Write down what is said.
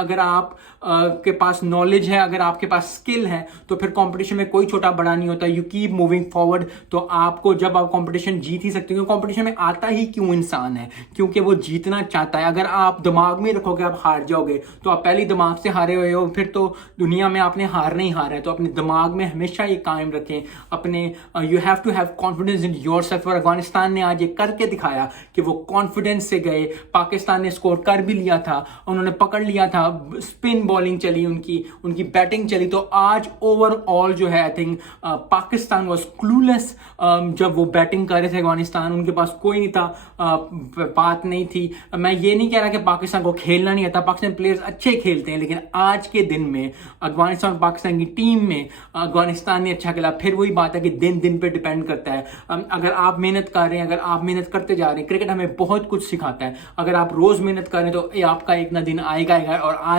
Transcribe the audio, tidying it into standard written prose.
अगर आप के पास नॉलेज है, अगर आपके पास स्किल है, तो फिर कंपटीशन में कोई छोटा बड़ा नहीं होता। You keep moving forward. तो आपको जब आप कंपटीशन जीत ही सकते हो, कंपटीशन में आता ही क्यों इंसान है, क्योंकि वो जीतना चाहता है। अगर आप दिमाग में रखोगे आप हार जाओगे, तो आप पहले दिमाग से हारे हुए हो, फिर तो दुनिया में आपने हार नहीं हारा है। तो अपने दिमाग में हमेशा ये कायम रखें, अपने you have to have confidence in yourself. और अफगानिस्तान ने आज ये करके दिखाया कि वो कॉन्फिडेंस से गए। पाकिस्तान ने स्कोर कर भी लिया था, उन्होंने पकड़ लिया था, स्पिन बॉलिंग चली, उनकी बैटिंग चली। तो आज ओवरऑल जो है I think Pakistan was clueless. जब वो बैटिंग कर रहे थे अफगानिस्तान, उनके पास कोई नहीं था, बात नहीं थी। मैं ये नहीं कह रहा कि पाकिस्तान को खेलना नहीं आता, पाकिस्तान प्लेयर्स अच्छे खेलते हैं, लेकिन आज के दिन में अफगानिस्तान और पाकिस्तान की टीम में अफगानिस्तान ने अच्छा खेला। फिर वही बात है कि दिन दिन पे डिपेंड करता है। अगर आप मेहनत कर रहे हैं, अगर आप मेहनत करते जा रहे हैं, क्रिकेट हमें बहुत कुछ सिखाता है। अगर आप रोज मेहनत कर रहे हैं तो आपका एक ना दिन आएगा और